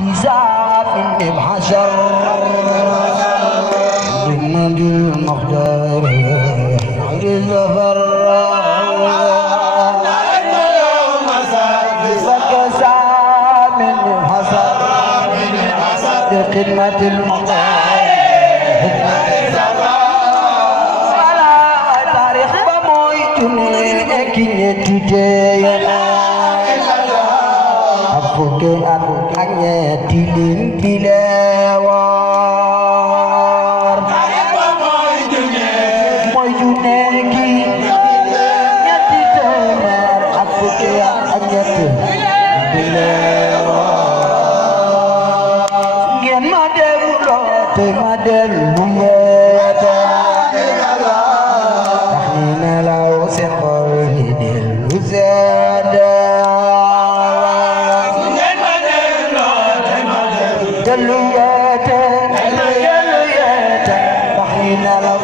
احتساب بحشر بالنبي المختار عبد الزفر بسكساب حسر بخدمة المختار على تاريخ بموي جنيه كنيه تجيه Apuke apukanya dilim bilewar moy june ki nyati temer apuke apukanya bilewar ngien madelu lo te madelu yeta tahnina law sekhol hidil uzada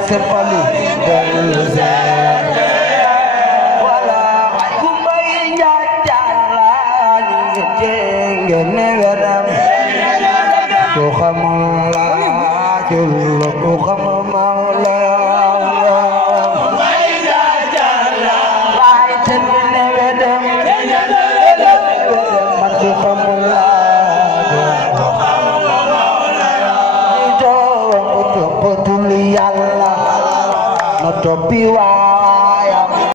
Sepali wala kumay jajalan jengene weram ko khamala jul ko khamala kumay jajalan ay jengene weram mati khamala ko khamala itu potuli Allah topi wa